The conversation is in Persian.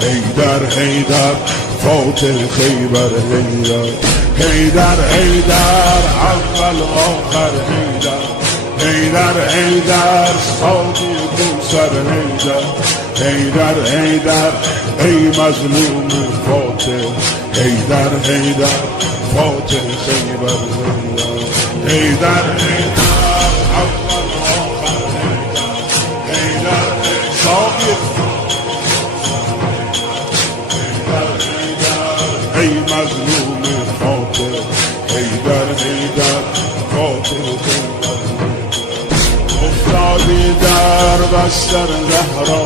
حیدر حیدر فاتح خیبر حیدر حیدر حیدر اول آخر حیدر حیدر حیدر ساقی کوثر حیدر حیدر حیدر ای مظلوم فاتح حیدر حیدر فاتح خیبر حیدر حیدر حیدر اول آخر حیدر حیدر ساقی ای مظلوم فاتح حیدر حیدر فاتح خیبر افتادی در بستر زهرا